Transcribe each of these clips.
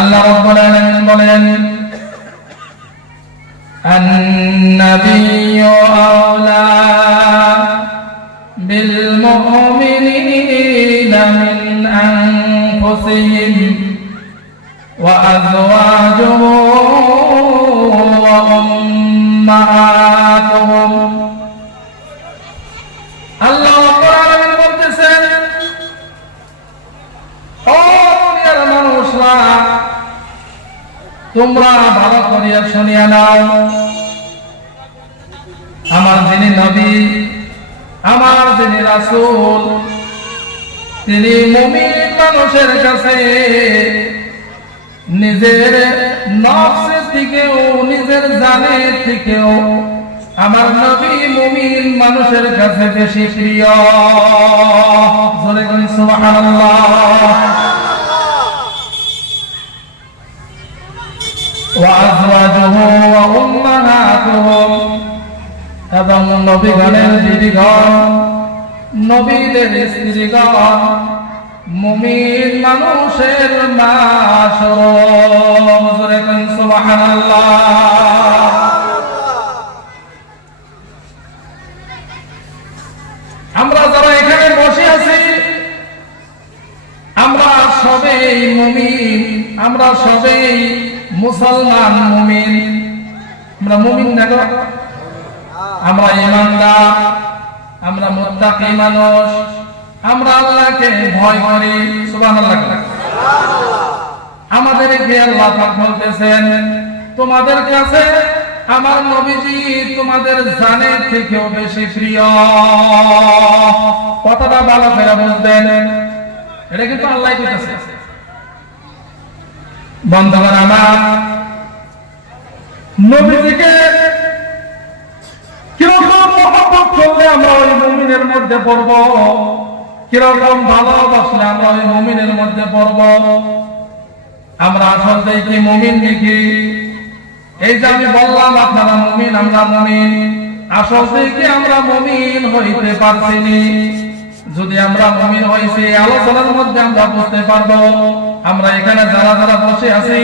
আল্লাহ রাব্বুল আলামিন বলেন আন-নাবিয়্যু আওলা বিল মুমিনিনা মিন আনফুসিহিম ওয়া আযওয়াজুহু ওয়া উম্মাহাতুহুম। আল্লাহ রাব্বুল আলামিন বলতেছেন, ও দুনিয়ার মানুষরা, তোমরা ভালো করিয়া শুনিয়া নাও, আমার যিনি নবী, আমার যিনি রাসূল, তিনি মুমিন মানুষের কাছে নিজের নফসের থেকেও নিজের জানের থেকেও আমার নবী মুমিন মানুষের কাছে বেশি প্রিয়। জোরে বলি সুবহানাল্লাহ। ওয়া আযওয়াজুহু ওয়া উম্মাহাতুহুম, এবং নবীগণের বিবিগণ, নবীদের স্ত্রীগণ মুমিন মানুষের মা স্বরূপ। জোরে বলি সুবহানাল্লাহ। আমরা যারা এখানে বসে আছি, আমরা সবাই মুমিন, আমরা সবাই মুসলমান মুমিন। আমরা মুমিন না গো? আমরা ঈমানদার, আমরা মুত্তাকি মানুষ, আমরা আল্লাহকে ভয় করি। সুবহানাল্লাহ। আমাদেরকে আল্লাহ পাক বলতেছেন, তোমাদের কাছে আমার নবীজি তোমাদের জানের থেকেও বেশি প্রিয়। কথাটা ভালো করে বুঝবেন, এটা কিন্তু আল্লাহ কইতেছে। বন্ধুগণ আমার, নবীজিকে কিরকম মহব্বত করলে আমরা ওই মুমিনের মধ্যে পড়ব, কিরকম ভালোবাসলে আমরা ওই মুমিনের মধ্যে পড়ব। আমরা আসলে কি মুমিন নাকি? এই যে আমি বললাম আপনারা মুমিন, আমরা মুমিন, আসলে কি আমরা মুমিন হইতে পারছিনি? যদি আমরা মুমিন হইছি, আলোচনার মধ্যে আমরা বুঝতে পারবো আমরা এখানে যারা যারা বসে আছি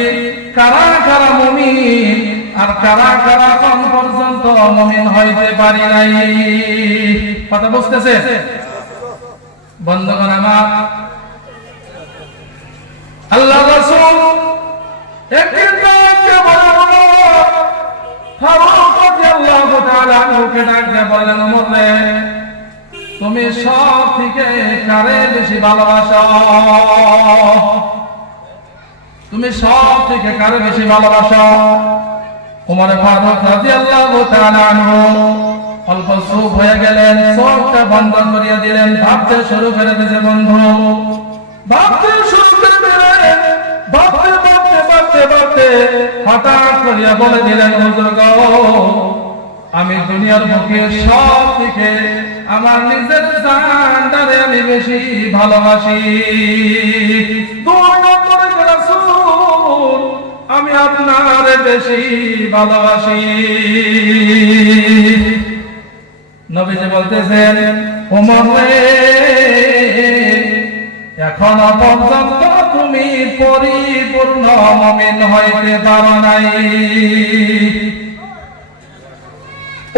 কারা কারা মুমিন আর কারা কারা কোন পর্যন্ত মুমিন হইতে পারি নাই। কথা বুঝতেছে বন্ধুগণ আমার? আল্লাহ রাসূল একদিন তুমি সব থেকে কারে বেশি ভালোবাসো? তুমি সব থেকে কারে বেশি ভালোবাসো? ওমর ফারুক রাদিয়াল্লাহু তাআলা আনহু অল্প চুপ হয়ে গেলেন, চোখটা বন্ধ করিয়া দিলেন, ভাবতে শুরু করে দিয়েছে। বন্ধু ভাবতে শুরু করে দিলেন, ভাবতে ভাবতে ভাবতে ভাবতে হঠাৎ করিয়া বলে দিলেন, হুজুর গো, আমি দুনিয়ার বুকে সব থেকে আমার নিজের জানটারে আমি বেশি ভালোবাসি। দুই নম্বরে রাসূল, আমি আপনারে বেশি ভালোবাসি। নবীজি বলতেছেন, ওমর রে, এখনো পর্যন্ত তুমি পরিপূর্ণ মুমিন হইতে পারো নাই।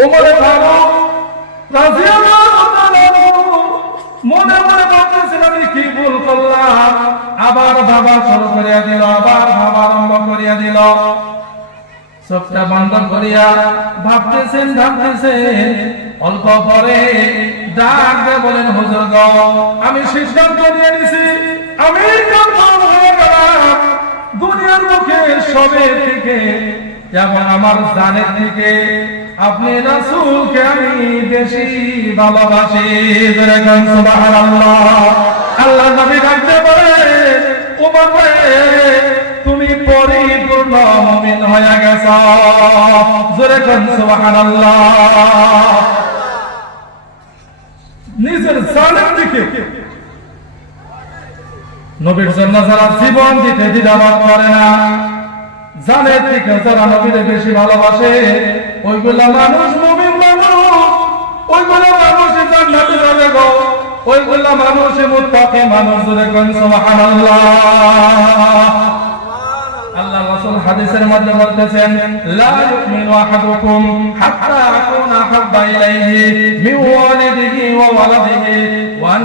ওমর ফারুক রাদিয়াল্লাহু তাআলা মনে মনে ভাবতেছেন, আমি কি ভুল করলাম? আবার ভাবা শুরু করিয়া দিল, আবার ভাবা আরম্ভ করিয়া দিল। চোখটা বন্ধ করিয়া ভাবতেছেন ভাবতেছেন, অল্প পরে ডাক দিয়ে বলেন, হুজুর গো, আমি সিদ্ধান্ত নিয়ে নিছি, আমি কনফার্ম হয়ে গেলাম, দুনিয়ার মুখে সবের থেকে যেমন আমার জানের থেকে আপনি রাসূলকে আমি বেশি ভালোবাসি। সুবহানাল্লাহ। আল্লাহ নবী ডাকতে বলে, ওমর রে, তুমি পরিপূর্ণ মুমিন হয়ে গেছো। জোরে কোন সুবহানাল্লাহ। নিজের জানের দিকে নবীর জন্য যারা জীবন দিতে দ্বিধাবোধ করে না, জানের থেকে যারা নবীরে বেশি ভালোবাসে, ওইগুলা মানুষ মুমিন মানুষ, ওইগুলা মানুষ জান্নাতে যাবে গো, ওইগুলা মানুষ মুত্তাকি মানুষ। জোরে কোন সুবহানাল্লাহ। হাদিসের মধ্যে বলতেছেন লা ইউমিনু আহাদুকুম হাত্তা আকুনা হাব্বা ইলাইহি মিন ওয়ালিদিহি ওয়া ওয়ালাদিহি ওয়ান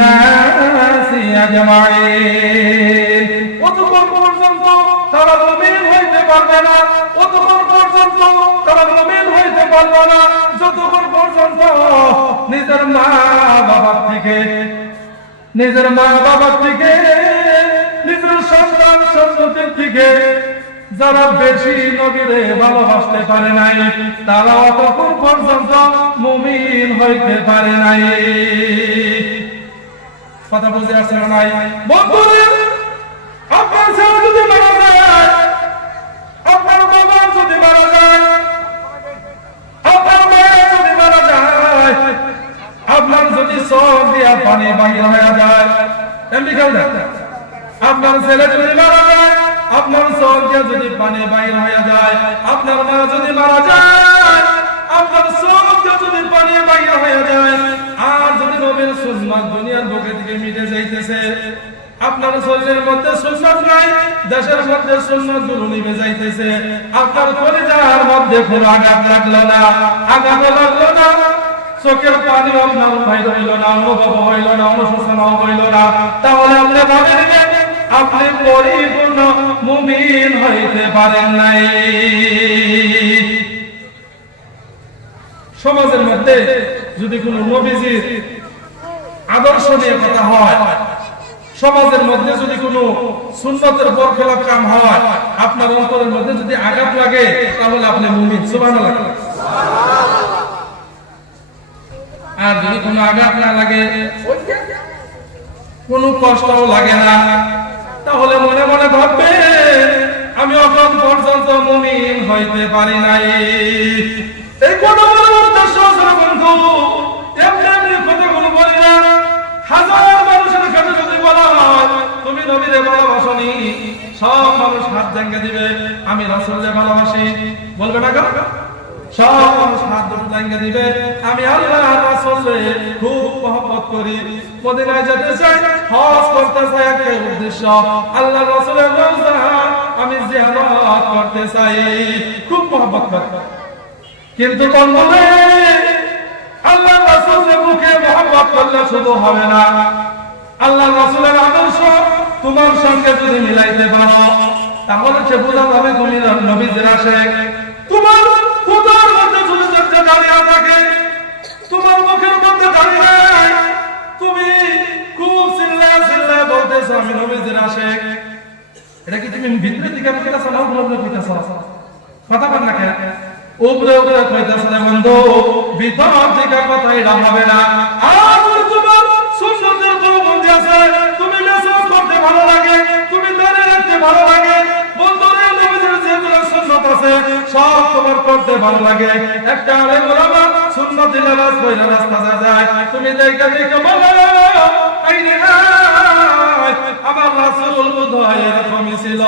নাসি আজমাইন। অতঃপর পর্যন্ত তারা মুমিন হইতে পারবে না, অতঃপর পর্যন্ত তারা মুমিন হইতে পারবে না যতক্ষণ পর্যন্ত নিজের মা বাবার থেকে নিজের সন্তান সন্ততির থেকে যারা বেশি নবীরে ভালোবাসতে পারে নাই তারা অতক্ষণ পর্যন্ত মুমিন হইতে পারে নাই। কথা বুঝে আসছে না নাই? বন্ধুরা, আপনার ছেলে যদি মারা যায়, আপনার বাবা যদি মারা যায়, আপনার মেয়ে যদি মারা যায়, আপনার যদি চোখ দিয়া পানি বাহির হয়ে যায়, এমনি কেউ না, আপনার ছেলে যদি মারা যায়, আপনার চোখ দিয়া যদি পানি বাহির হয়ে যায়, আপনার মা যদি মারা যায়, আপনার চোখ দিয়া যদি পানি বাহির হয়ে যায়, আর যদি নবীর সুন্নাত দুনিয়ার বুকে থেকে মিটে যাইতেছে, আপনার শরীরের মধ্যে সুন্নাত নাই, দেশের মধ্যে সুন্নাত গুলো নিভে যাইতেছে, আপনার কলিজার মধ্যে কোনো আঘাত লাগলো না, আঘাত লাগলো না, চোখের পানি আপনার বাইর হইল না, অনুভব হইল না, অনুশোচনা হইল না, তাহলে আপনি ভাবে নেবেন আপনি পরিপূর্ণ মুমিন হইতে পারেন নাই। সমাজের মধ্যে যদি কোনো নবীজির আদর্শ নিয়ে কথা হয়, সমাজের মধ্যে যদি কোনো সুন্নতের বরখেলাপ কাম হয়, আপনার অন্তরের মধ্যে যদি আঘাত লাগে তাহলে আপনি মুমিন। সুবহানাল্লাহ। আর যদি কোনো আঘাত না লাগে, কোনো কষ্টও লাগে না, তাহলে মনে মনে ভাববে আমি এখন পর্যন্ত মুমিন হইতে পারি নাই। এই কথা বলার উদ্দেশ্য হলো বন্ধু, এমনি এমনি কথাগুলো বলি না। হাজার মানুষের কাছে যদি বলা হয় তুমি নবীরে ভালোবাসনি, সব মানুষ হাত ভেঙে দিবে আমি রাসূলকে ভালোবাসি, বলবে না কেন? সব মানুষ হাত ভেঙে দিবে আমি আল্লাহর রাসূলকে খুব মহব্বত করি, মদিনায় যেতে চাই, হজ করতে চাই, একটা উদ্দেশ্য আল্লাহর রাসূলের রওজা আমি জিয়ারত করতে চাই, খুব মহব্বত করি। কিন্তু বন্ধুরে, আল্লাহর রাসূলের মুখে মহব্বত করলে শুধু হবে না, আল্লাহর রাসূলের আদর্শ তোমার সঙ্গে যদি মিলাইতে পারো তাহলে সে বোঝা যাবে তুমি নবীজির আশিক। তোমার খোদার মধ্যে যদি চর্চা দাঁড়িয়ে থাকে, তোমার মুখের মধ্যে দাঁড়িয়ে নাই, তুমি খুব চিল্লায় বলতেছো আমি নবীজির আশিক, এটা কি তুমি ভিতরে থেকে কইতাছো না উপরে কইতাছো? কথা বল না কেন? উপরে কইতাছো না বন্ধু, ভিতর থেকে কথা এটা হবে না। আর তোমার সুন্নতের পাবন্দি আছে, তুমি মেসেজ করতে ভালো লাগে, তুমি দাঁড়িয়ে রাখতে ভালো লাগে, বন্ধুরে নবীজির যেগুলো সুন্নত আছে সব তোমার করতে ভালো লাগে। একটা আলেম ওলামা সুন্নতি নামাজ পড়ে রাস্তা যায়, তুমি দেখে বলো আইরে আমার রাসূল বোধহয় এরকমই ছিল,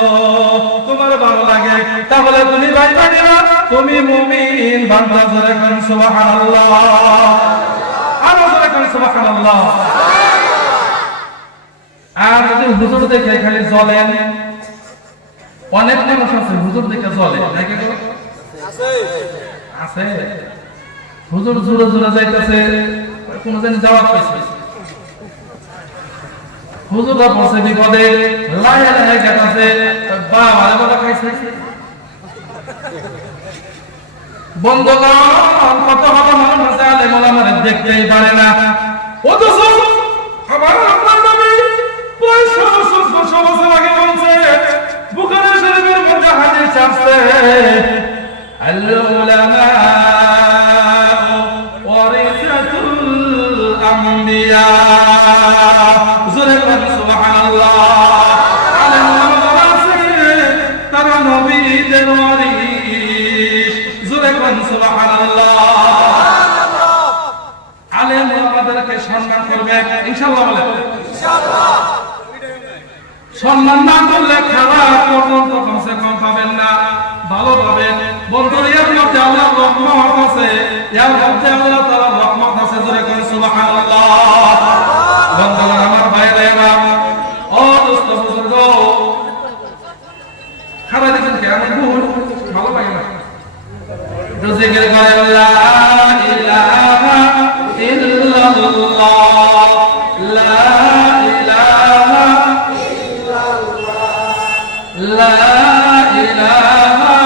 তোমার ভালো লাগে, তাহলে তুমি ভাইবা না, তুমি মুমিন বান্দা। জোরে কোন সুবহানাল্লাহ, আরো জোরে কোন সুবহানাল্লাহ। আর যদি হুজুর দেখে খালি জ্বলেন, অনেক মানুষ আছে হুজুর দেখে জ্বলে, নাকি আছে? হুজুর জোরে জোরে যাইতেছে, কোন জানি যাওয়ার পাইছে, হুজুররা বসে বিপদে লায়া লায়া গেছে, বাবা বাবা খাইছে। বন্ধুগণ, কত ভালো মানুষ আলেম ওলামারে দেখতেই পারে না, অথচ আমার আপনার নবী প্রায় 700 বছর আগে বলছে, বুখারী শরীফের মধ্যে হাদিস আছে, আল উলামা ওয়ারিসাতুল আমবিয়া। জোরে বলেন সুবহানাল্লাহ। আলেম ওলামা আছে তারা নবীদের ওয়ারিস। জোরে বলেন সুবহানাল্লাহ। আলেম ওলামাদেরকে সম্মান করবেন ইনশাআল্লাহ, বলেন ইনশাআল্লাহ। সম্মান না করলে খারাপ পর্যন্ত কমসে কম পাবেন না, ভালো পাবেন। বন্ধুরা, এর মধ্যে আল্লাহর রহমত আছে, এর মধ্যে আল্লাহ তাআলার রহমত আছে। জোরে কোন সুবহানাল্লাহ। বন্ধুরা আমার ভাইরা, ও দোস্ত বুজুর্গ, খারাপ দেখেন কেমন ভালো লাগে না জিকির করে লা ইলাহা ইল্লাল্লাহ লা ইলাহা ইল্লাল্লাহ লা ইলাহা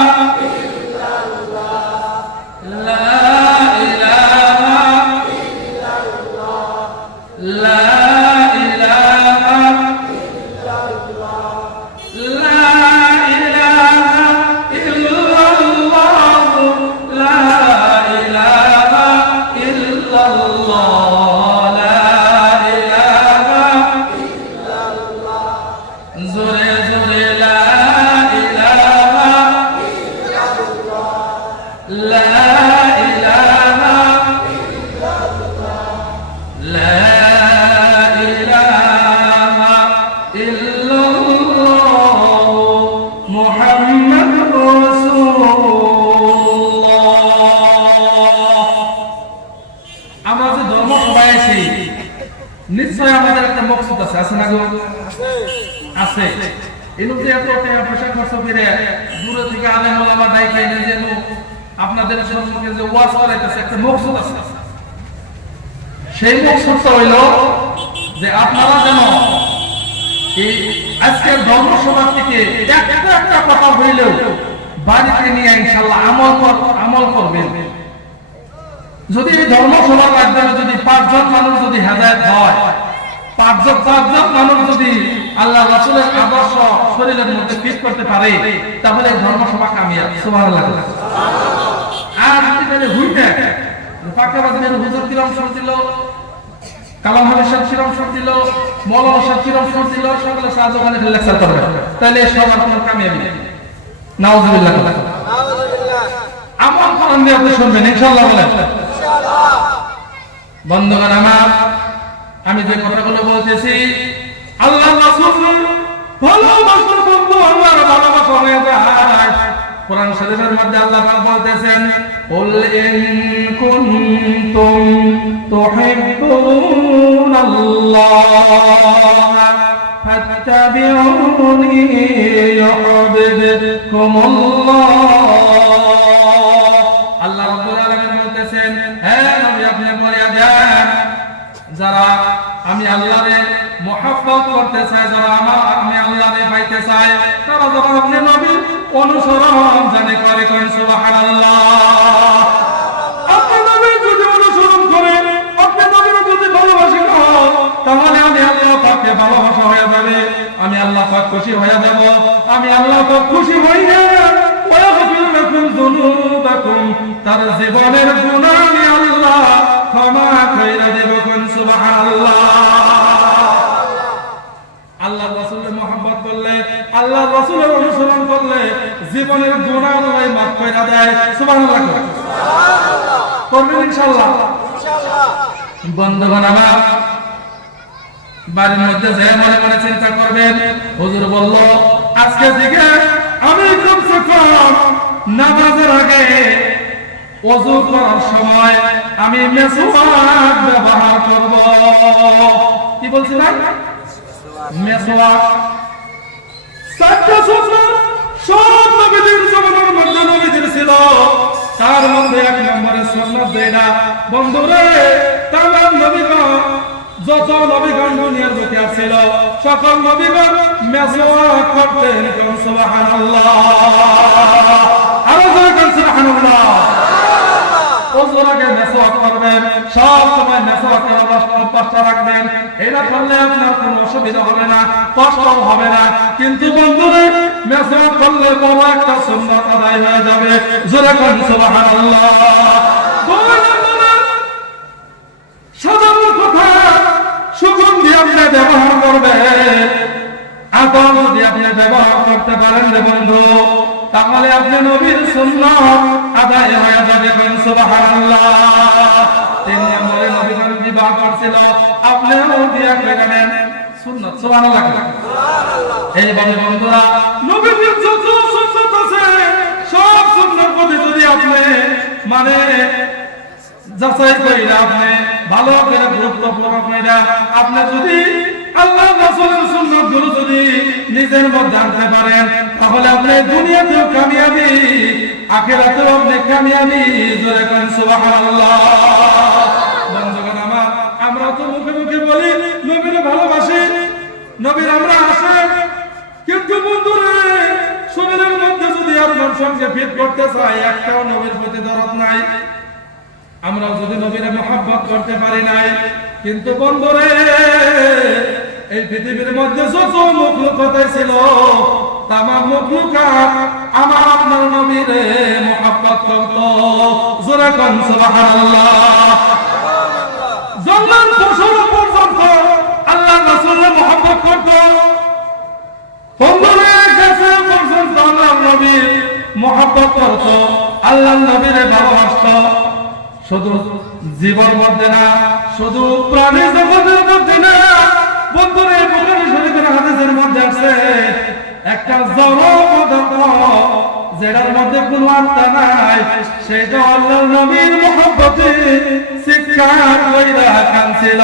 ইল্লাল্লাহ লা ইলাহা ইল্লাল্লাহ লা ইলাহা ইল্লাল্লাহ লা নিশ্চয় আমাদের একটা মকসুদ আছে, আছে না গো? আছে। এই লোকে এত টাকা পয়সা খরচ করে দূরে থেকে আলেম ওলামা ডাইকা এনে যেন আপনাদের সম্মুখে যে ওয়াজ করাইতেছে, একটা মকসুদ আছে। সেই মকসুদটা হইল যে আপনারা যেন এই আজকের ধর্মসভা থেকে একটা কথা হইলেও বাড়িতে নিয়ে ইনশাআল্লাহ আমল করবেন। যদি এই ধর্মসভার মাধ্যমে যদি 5 জন মানুষ যদি হেদায়েত হয়, 5 জন মানুষ যদি আল্লাহ রাসূলের আদর্শ শরীরের মধ্যে ফিট করতে পারে, তাহলে এই ধর্মসভা কামিয়াব। সুবহানাল্লাহ। আর যদি হুইতে পাকাবাদের হুজুর কিরাম শুনছিল, কালাম হাবিব সাহেব কিরাম শুনছিল, মাওলানা সাহেব কিরাম শুনছিল, সকলে সাহায্য করে লেকচার করবে, তাহলে সব আপনার কামিয়াবি। নাউযুবিল্লাহ। আমল করেন দিয়ে আপনি শুনবেন ইনশাআল্লাহ বলেন। বন্ধুগণ আমার, আমি যে কথাগুলো বলতেছি আল্লাহ রাসূল ভালোবাসার বন্ধু আল্লাহর ভালোবাসা হয়ে যায়। কোরআন শরীফের মধ্যে আল্লাহ পাক বলতেছেন, কুল ইন কুনতুম তুহিব্বুনাল্লাহ ফাত্তাবিউনি ইউহিব্বুকুমুল্লাহ। আল্লাহ রাব্বুল আলামিন বলতেছেন, হে নবী আপনি বলে দেন, যারা আমি আল্লাহরে মহব্বত করতে চাই, যারা আমি আল্লাহরে পাইতে চাই, তারা যখন আপনি নবীর অনুসরণ জানে করে, করেন সুবহানাল্লাহ। আপনি নবীর যদি অনুসরণ করেন, আপনি নবীর যদি ভালোবাসেন, তাহলে আমি আল্লাহ পাককে ভালোবাসা হয়ে যাবে, আমি আল্লাহ পাক খুশি হয়ে যাব, আমি আল্লাহ পাক খুশি হইয়া তার জীবনের গুনাহ আমি আল্লাহ ক্ষমা কইরা দেব। কোন সুবহানাল্লাহ। আল্লাহর রাসূলের মহব্বত করলে, আল্লাহর রাসূলের অনুসরণ করলে জীবনের গুনাহ আল্লাহ মাফ কইরা দেয়। সুবহানাল্লাহ। সুবহানাল্লাহ। করবেন ইনশাআল্লাহ। ইনশাআল্লাহ। বন্ধুগণ আমার, বাড়ির মধ্যে যে মনে মনে চিন্তা করবেন, হুজুর বলল আজকে থেকে আমি কমসে কম নামাজের আগে ওযু করার সময় আমি মেসওয়াক ব্যবহার করব। কি বলছি ভাই? মেসওয়াক। সব নবীদের জীবনের মধ্যে নবীদের ছিল, তার মধ্যে এক নম্বরে সুন্নাত যেটা, বন্ধুরে তামাম নবীগণ, যত নবীগণ দুনিয়ার বুকে ছিল, সকল নবীগণ মেসওয়াক করতেন। সুবহানাল্লাহ। আরো জোরে বলুন সুবহানাল্লাহ। ওযুর আগে মেসওয়াক করবেন, সব সময় মেসওয়াকের অভ্যাসটা রাখবেন। এটা করলে আপনার কোনো অসুবিধা হবে না, কষ্ট হবে না। কিন্তু বন্ধুরা, মেসওয়াক করলে বড় একটা সুন্নাত আদায় হয়ে যাবে। জোরে বলুন সুবহানাল্লাহ। সাধারণ কথা, সুগন্ধি আপনি ব্যবহার করবেন, আতর যদি আপনি ব্যবহার করতে পারেন রে বন্ধু, তাহলে আপনি নবীর সুন্নাত আদায় হয়ে যাবে। সুবহানাল্লাহ। 3 নম্বরে নবীগণ বিবাহ করছিল, আপনিও বিয়ে করে নেন, সুন্নাত। সুবহানাল্লাহ। সুবহানাল্লাহ। এইভাবে বন্ধুরা, নবীর যত সুন্নাত আছে সব সুন্নাত প্রতি যদি আপনি মানে যাচাই কইরা, আপনি ভালো করে গুরুত্বপূর্ণ কইরা, আপনি যদি আল্লাহর রাসূলের সুন্নাতগুলো যদি নিজের মধ্যে আনতে পারেন, তাহলে আপনি দুনিয়াতেও কামিয়াবি, আখিরাতেও আপনি কামিয়াবি। জোরে কোন সুবহানাল্লাহ। বন্ধুগণ আমার, আমরা তো মুখে মুখে বলি নবীকে ভালোবাসি, নবীর আমরা আশেক, কিন্তু বন্ধুরে শরীরের মধ্যে যদি আপনার সঙ্গে ফিট করতে চাই, একটাও নবীর প্রতি দরদ নাই। আমরা যদি নবীর মহব্বত করতে পারি নাই, কিন্তু বন্ধুরে এই পৃথিবীর মধ্যে যত মখলুকাত ছিল, তামাম মখলুকাত আমার আপনার নবীর মহব্বত করত। জোরে কোন সুবহানাল্লাহ। জন্মান পশুর পর্যন্ত আল্লাহ রাসূলের মহব্বত করত। বন্ধুদের কাছে পর্যন্ত আল্লাহ নবীর মহব্বত করত, আল্লাহ নবীরে ভালোবাসত। শুধু জীবন মধ্যে না, শুধু প্রাণী জগতের মধ্যে না, বন্ধুরে বুখারী শরীফের হাদিসের মধ্যে আছে একটা জড় পদার্থ যেটার মধ্যে কোনো আত্মা নাই, সেটা আল্লাহ নবীর মহব্বতে চিৎকার কইরা কাঁদছিল।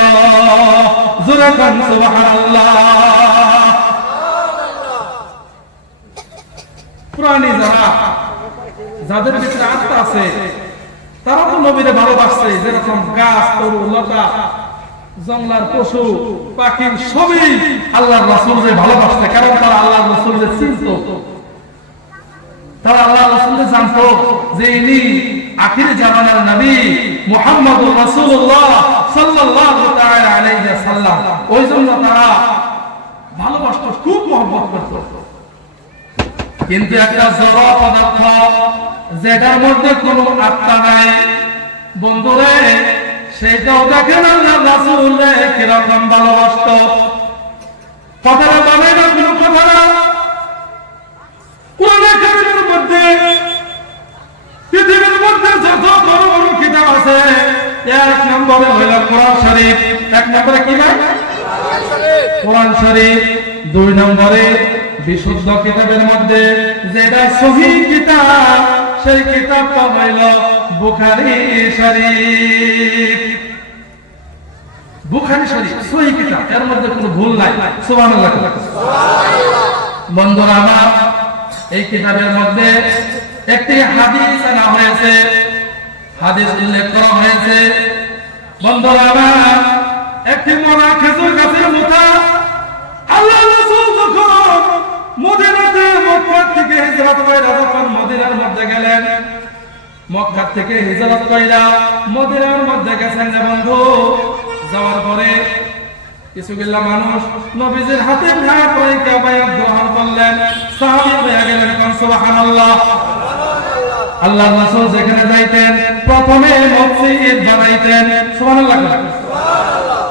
জোরে কোন সুবহানাল্লাহ। প্রাণী যারা, যাদের ভিতরে আত্মা আছে, তারা তো নবীরে ভালোবাসছে। যেরকম গাছ, তরু, লতা, জঙ্গলার পশু পাখি সবই আল্লাহর রাসূলকে ভালোবাসছে, কারণ তারা আল্লাহর রাসূলকে চিনত। তারা আল্লাহর রাসূলকে জানতো যে ইনি আখির জামানার নবী মুহাম্মদুর রাসূলুল্লাহ সাল্লাল্লাহু তাআলা আলাইহি ওয়াসাল্লাম। ওই জন্য তারা ভালোবাসতো, খুব মহব্বত করত। কিন্তু একটা জড় পদার্থ যেটার মধ্যে কোনো আত্মা নাই, বন্ধুরে সেটাও দেখেন আল্লাহ রাসূল কিরকম ভালোবাসত। কথাটা বানাই না, কোনো কথা না। কোরআন কারীমের মধ্যে, পৃথিবীর মধ্যে যত বড় বড় কিতাব আছে, এক নম্বরে হইল কোরআন শরীফ। এক নম্বরে কি ভাই? কোরআন শরীফ। দুই নম্বরে বিশুদ্ধ কিতাবের মধ্যে যেটা সহিহ কিতাব, সেই কিতাবটা হইল বুখারী শরীফ। বুখারী শরীফ সহিহ কিতাব, এর মধ্যে কোনো ভুল নাই। সুবহানাল্লাহ। বন্ধুরা আমার, এই কিতাবের মধ্যে একটি হাদিস আনা হয়েছে, হাদিস উল্লেখ করা হয়েছে। বন্ধুরা আমার, একটি মরা খেজুর গাছের মোটা আল্লাহ রাসূল যখন মদিনাতে মক্কা থেকে হিজরত কইরা যখন মদিনার মধ্যে গেলেন, মক্কা থেকে হিজরত কইরা মদিনার মধ্যে গেছেন যে বন্ধু, যাওয়ার পরে কিছুগুলা মানুষ নবীজির হাতে হাত রেখে বায়াত গ্রহণ করলেন, সাহাবী হয়ে গেলেন। কোন সুবহানাল্লাহ। আল্লাহ রাসূল যেখানে যাইতেন প্রথমে মসজিদ বানাইতেন। সুবহানাল্লাহ।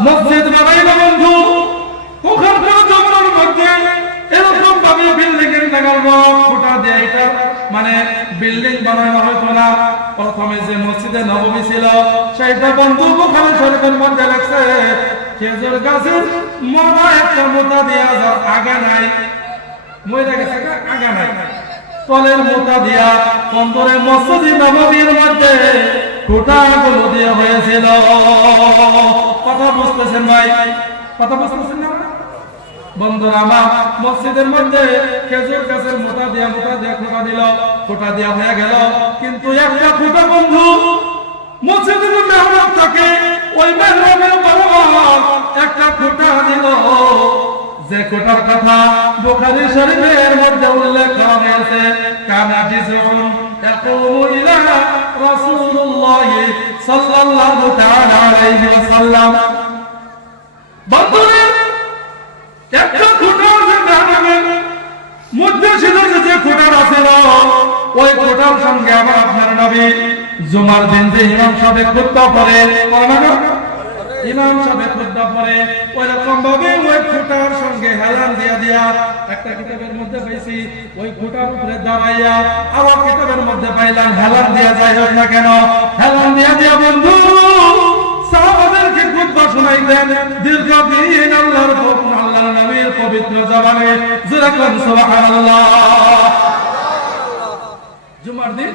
মসজিদ বানাইলো বন্ধু, ওখানকার জমির মধ্যে এরকম ভাবে বিল্ডিং এর লাগাল ফুটা দিয়ে এটা মানে বিল্ডিং বানানো হতো না। প্রথমে যে মসজিদে নববী ছিল সেটা বন্ধু বুখারী শরীফের মধ্যে লেখছে খেজুর গাছের মোটা একটা মোটা দিয়া, যার আগা নাই, মইরা গেছে আগা নাই, তলের মোটা দিয়া অন্তরে মসজিদ নববীর মধ্যে ফুটাগুলো দিয়ে হয়েছিল। কথা বুঝতেছেন ভাই? কথা বুঝতেছেন না বন্ধুরা আমার? মসজিদের মধ্যে খেজুর গাছের মোটা দিয়া খোটা দিল, খোটা দিয়া হয়ে গেল, কিন্তু একটা খোটা বন্ধু মসজিদের মেহরাব থাকে, ওই মেহরাবের বরাবর একটা খোটা দিল, যে খোটার কথা বুখারী শরীফের মধ্যে উল্লেখ করা হয়েছে। কানা জিসুন ইয়াকুমু ইলা রাসূলুল্লাহ সাল্লাল্লাহু তাআলা আলাইহি ওয়াসাল্লাম। বন্ধুরা, একটা খোটার মধ্যে ছিল যে খোটার আছিল, ওই খোটার সঙ্গে আমার আপনার নবী জুমার দিন যে ইমাম সাহেব খুতবা পড়ে, ইমাম সাহেব খুতবা পড়ে, ওই রকম ভাবে ওই খোটার সঙ্গে হেলান দিয়া একটা কিতাবের মধ্যে পাইছি, ওই খোটার উপরে দাঁড়াইয়া, আবার কিতাবের মধ্যে পাইলাম হেলান দিয়া যাই হোক না কেন, হেলান দিয়া বন্ধু সাহাবাদেরকে খুতবা শোনাইতেন দীর্ঘদিন আল্লাহর নবীর পবিত্র জবানে। জোরে কোন সুবহানাল্লাহ। জুমার দিন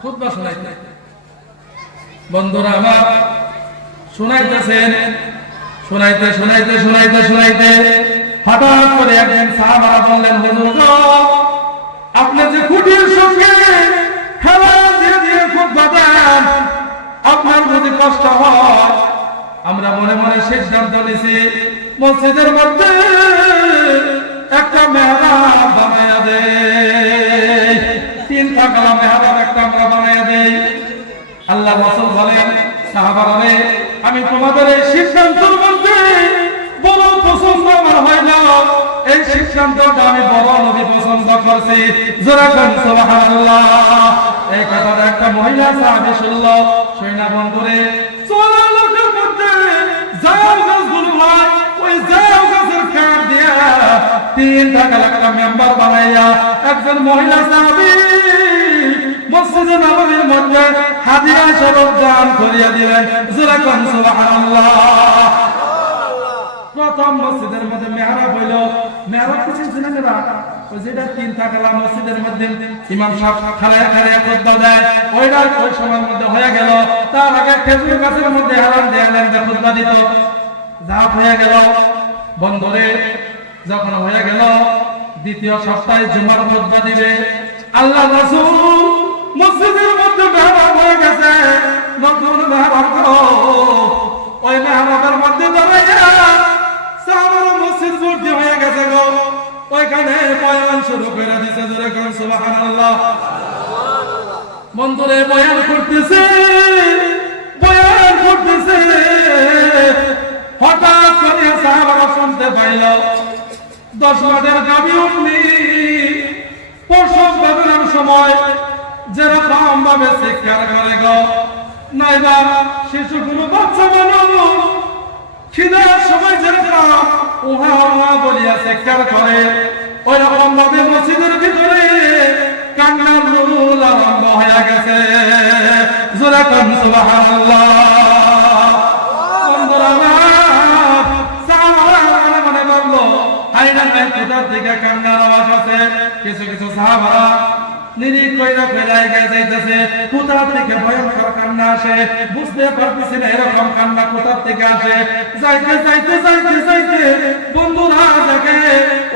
খুতবা শোনাইতেন। বন্ধুরা আমার, শোনাইতেছেন, শোনাইতে হঠাৎ করে একদিন সাহাবারা বললেন, হুজুর আমরা মনে মনে সিদ্ধান্ত নিছি মসজিদের মধ্যে একটা মেহরাব বানায়া দেই, 3 টাকালা মেহরাব একটা আমরা বানায়া দেই। আল্লাহ রাসূল বলেন, সাহাবারা, আমি তোমাদের এই সিদ্ধান্তের মধ্যে বড় পছন্দ আমার হয় না, এই সিদ্ধান্তটা আমি বড় নবী পছন্দ করছি। জোরে কোন সুবহানাল্লাহ। এই কথাটা একটা মহিলা সাহাবী শুনল, শুনে মন করে চলা লোকের মধ্যে যাও গাছগুলো হয়, ওই যাও গাছের কাঠ দিয়া 3 টাকা একটা মেম্বার বানাইয়া একজন মহিলা সাহাবী মসজিদে নববীর মধ্যে হাদিয়া স্বরূপ দান করিয়া দিলেন। জোরে কোন সুবহানাল্লাহ। প্রথম মসজিদের মধ্যে মেহরাব হইল। মেহরাব কিছু ছিলেন না, ওই যেটা 3 টাকালা মসজিদের মধ্যে ইমাম সাহেব খাড়ায় খাড়ায় খুতবা দেয়, ওইটা ওই সময়ের মধ্যে হয়ে গেল। তার আগে খেজুর গাছের মধ্যে হারাম দিয়ে খুতবা দিত, যা হয়ে গেল। বন্ধুরে, যখন হয়ে গেল দ্বিতীয় সপ্তাহে জুমার খুতবা দিবে, আল্লাহ রাসূল মসজিদের মধ্যে মেহরাব হয়ে গেছে, নতুন মেহরাব। ওই মেহরাবের মধ্যে দাঁড়াইয়া সাহাবারা মসজিদ ভর্তি হয়ে গেছে গো, ওইখানে বয়ান শুরু করে দিয়েছে। জোরে কোন সুবহানাল্লাহ। বন্ধুরে, বয়ান করতেছে, বয়ান করতেছে, হঠাৎ করে সাহাবারা শুনতে পাইল 10 মাসের গাভী উঠনি প্রসব বেদনার সময় যেরকম ভাবে চিৎকার করে গো, নাইবা শিশুগুলো বাচ্চা বানানো খিদার সময় যেরকম উহা উহা বলিয়া চিৎকার করে, ওই রকম ভাবে মসজিদের ভিতরে কান্নার রোল আরম্ভ হয়ে গেছে। জোরে কোন সুবহানাল্লাহ। বন্ধুরা, সাহাবারা মনে মনে ভাবলো, আইনা নাই কোথা থেকে কান্নার আওয়াজ আছে। কিছু কিছু সাহাবারা নিরিখ কইরা ফেলাই যাইতেছে, কোথা থেকে ভয়ঙ্কর কান্না আসে বুঝতে পারতেছি না, এরকম কান্না কোথা থেকে আসে। যাইতে যাইতে যাইতে যাইতে বন্ধুরা দেখে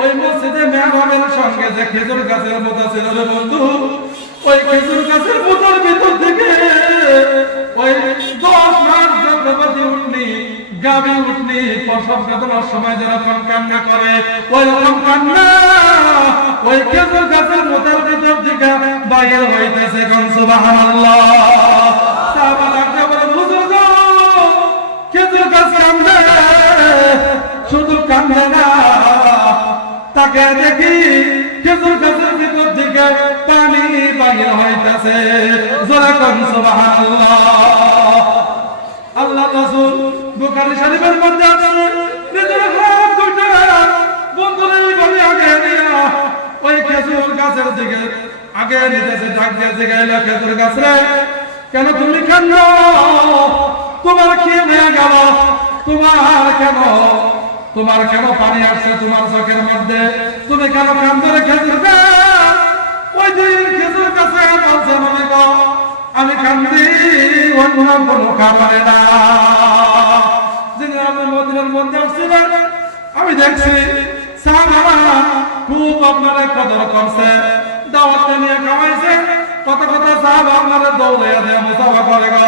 ওই মসজিদে মেহরাবের সঙ্গে যে খেজুর গাছের মতো ছিল রে বন্ধু, ওই খেজুর গাছের মতোর ভিতর থেকে ওই 10 মাস গর্ভবতী উঠনি গাভী উঠনি প্রসব বেদনার সময় যেরকম কান্না করে, ওই রকম কান্না ওই খেজুর গাছের মতোর ভিতর থেকে বাইরে হইতেছে। কোন সুবহানাল্লাহ। সাহাবারা বলে, হুজুর গো, খেজুর গাছ কান্দে, শুধু কান্দে না, তাকে দেখি খেজুর গাছের ভিতর থেকে পানি বাইরে হইতেছে। জোরে কোন সুবহানাল্লাহ। আল্লাহ রাসূল বুখারী শরীফের মধ্যে আছে, নিজের হাত দুইটা বন্ধুরা এইভাবে আগে নিয়া ওই খেজুর গাছের দিকে আগে নিতেছে, ডাক দিয়েছে, গেল খেজুর গাছ রে, কেন তুমি কান্দো? তোমার কি হয়ে গেল? তোমার কেন পানি আসছে তোমার চোখের মধ্যে? তুমি কেন কান্দো রে খেজুর গাছ? ওই দিন খেজুর গাছে বলছে, নবী গো, আমি কান্দি অন্য কোনো কারণে না। যিনি আপনি মদিনার মধ্যে আসছিলেন, আমি দেখছি সাহাবারা খুব আপনারা কদর করছে, দাওয়াত নিয়ে খাওয়াইছে, কত কত সাহাবা আপনারা দৌড়াইয়া দেয়, মুসাফা করে গো,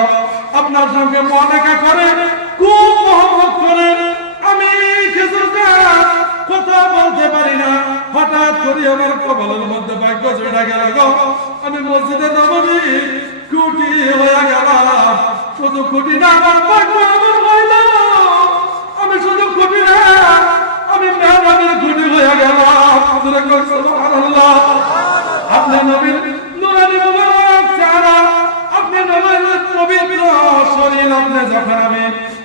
আপনার সঙ্গে মুআনাকা করে, খুব মহব্বত করে। আমি খেজুর গাছ কথা বলতে পারি না, হঠাৎ করে আমার কপালের মধ্যে ভাগ্য জুড়ে গেল গো, আমি মসজিদে নববী খুঁটি হয়ে গেলাম। শুধু খুঁটি না, আমার ভাগ্য আমার হইল, আমি শুধু খুঁটি না, আমি মেহরাবের খুঁটি হয়ে গেলাম। সুবহানাল্লাহ। আপনি নবীর নূরানি মুবারক চেহারা, আপনি নবীর পবিত্র শরীর, আপনি যখন আমি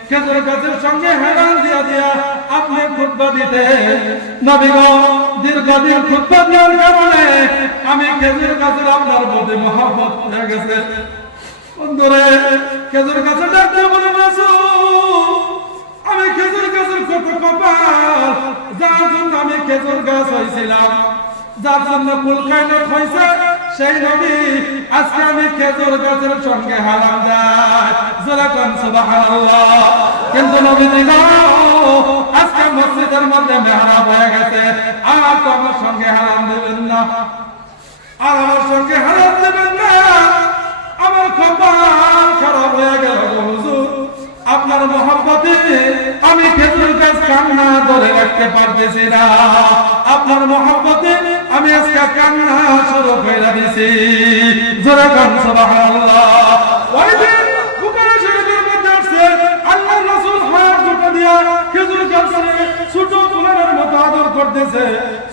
খেজুর গাছের সঙ্গে হেলান দিয়া দিয়া আপনি খুতবা দিতে, নবী গো, দীর্ঘদিন খুতবা দেওয়ার কারণে আমি খেজুর গাছের আপনার প্রতি মহব্বত হয়ে গেছে। বন্ধুরে, খেজুর গাছে ডাকতে বলে আমি খেজুর গাছের কত কপাল, যার জন্য আমি খেজুর গাছ হয়েছিলাম, যার জন্য ফুল কায়নাত হয়েছে, সেই নবী আজকে আমি খেজুর গাছের সঙ্গে হারাম দেয়। জোরে কোন সুবহানাল্লাহ। কিন্তু নবী দিল, আজকে মসজিদের মধ্যে মেহরাব হয়ে গেছে, আর তো আমার সঙ্গে হারাম দেবেন না, আর আমার সঙ্গে হারাম দেবেন না। আমার কপাল খারাপ হয়ে গেল হুজুর, আপনার মহব্বতে আমি খেজুর গাছ কান্না ধরে রাখতে পারতেছি না, আপনার মহব্বতে আমি আজকে কান্না শুরু করে দিয়েছি। জোরে কান সুবহানাল্লাহ। ওই দিন বুখারী শরীফের মধ্যে আছে আল্লাহর রাসূল হাত দুটো দিয়া খেজুর গাছকে ছোট ফুলের মতো আদর করতেছে,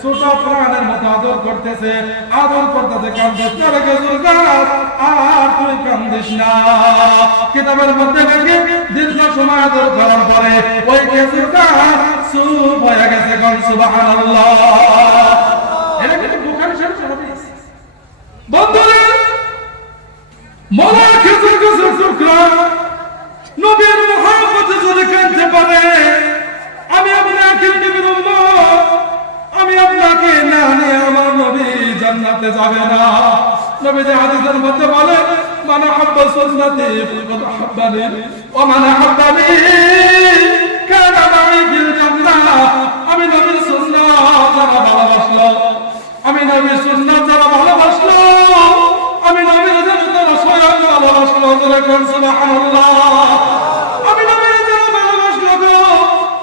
ছোট প্রাণের মতো আদর করতেছে, কান্দিস না রে খেজুর গাছ, আর তুই কান্দিস না। কিতাবের মধ্যে দেখি দীর্ঘ সময় আদর করার পরে ওই খেজুর গাছ চুপ হয়ে গেছে। কান সুবহানাল্লাহ। এটা কিন্তু বুখারী শরীফের হাদিস। বন্ধুরা, মোলা খেজুর গাছের টুকরা নবীর মুহাম্মদে যদি কাঁদতে পারে, আমি আপনাকে নবীর উম্মত, আমি আপনাকে না নিয়ে আমার নবী জান্নাতে যাবে না। নবী যে হাদিসের মধ্যে বলে, মান আহাব্বা সুন্নতি ফাকাদ আহাব্বানি ওয়া মান আহাব্বানি কানা মাই ফিল জান্নাহ। আমি নবীর সুন্নাত যারা ভালোবাসলো, আমি নবীর সুন্নাত যারা ভালোবাসলো, আমি নবীর যারা স্বয়ং ভালোবাসলো, যারা কোন সুবহানাল্লাহ। আমি নবীর যারা ভালোবাসলো গো,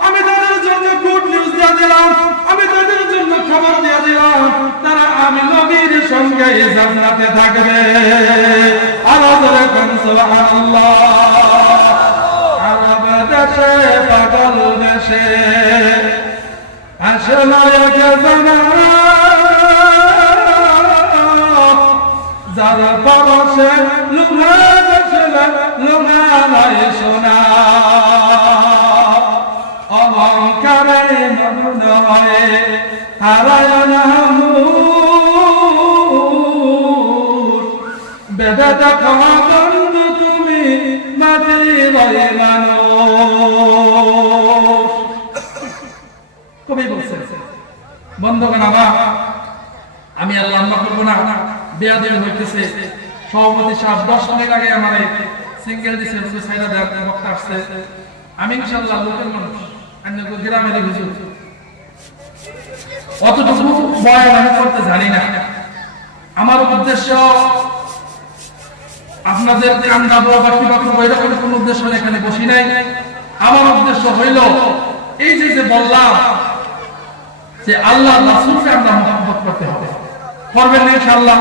আমি তাদের জন্য গুড নিউজ দিয়ে দিলাম, আমি তাদের জন্য খবর দিয়ে দিলাম, তারা আমি নবীর সঙ্গে জান্নাতে থাকবে। আল্লাহ যারা কোন সুবহানাল্লাহ। আরব দেশে পাগল দেশে আসলে এক জানা, যারা পরশে লুমা দেশে লুমা নাই শোনা, অহংকারে মগ্ন হয়ে হারায় না মুখ। বেদা দেখো বন্ধু তুমি মাটির মানুষ। কবি বলছে, বন্ধুগণ আমার, আমি আর লম্বা করবো না, বেয়াদবি হইতেছে। সভাপতি সাহেব 10 মিনিট আগে আমার সিঙ্গেল দিছে, সাইডা দেওয়ার বক্তা আসছে। আমি ইনশাআল্লাহ লোকের মানুষ, অন্য গ্রামের হুজুর, অতটুকু বয়ান আমি করতে জানি না। আমার উদ্দেশ্য আপনাদের কান্দাবো বা কিবা করবো এরকম কোনো উদ্দেশ্য এখানে বসি নাই। আমার উদ্দেশ্য হইল এই যে বললাম যে আল্লাহ রাসূলকে আমরা মহব্বত করতে হবে, করবেন ইনশাআল্লাহ।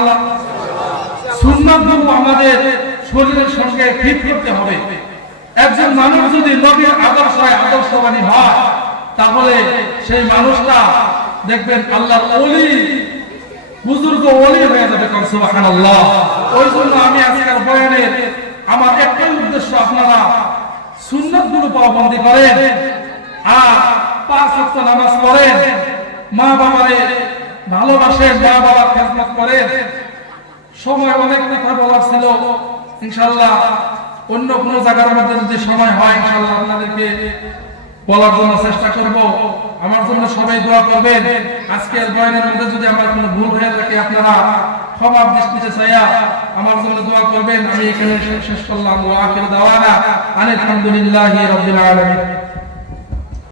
সুন্নাতগুলো আমাদের শরীরের সঙ্গে ফিট করতে হবে। একজন মানুষ যদি নবীর আদর্শবাণী হয়, তাহলে সেই মানুষটা দেখবেন আল্লাহর ওলি, বুজুর্গ ওলি হয়ে যাবে। সুবহানাল্লাহ। ওই জন্য আমি আজকের বয়ানে আমার একটাই উদ্দেশ্য, আপনারা সুন্নাতগুলো পাবন্দি করেন আর 5 ওয়াক্ত নামাজ পড়েন, মা বাবারে ভালোবাসেন, মা বাবার খেদমত করেন। সময় অনেক কথা বলার ছিল, ইনশাআল্লাহ অন্য কোনো জায়গার মধ্যে যদি সময় হয় ইনশাআল্লাহ আপনাদেরকে বলার জন্য চেষ্টা করব। আমার জন্য সবাই দোয়া করবেন। আজকের বয়ানের মধ্যে যদি আমার কোনো ভুল হয়ে থাকে আপনারা ক্ষমার দৃষ্টিতে চাইয়া আমার জন্য দোয়া করবেন। আমি এখানে শেষ করলাম। ওয়া আখিরু দাওয়ানা আলহামদুলিল্লাহি রাব্বিল আলামিন।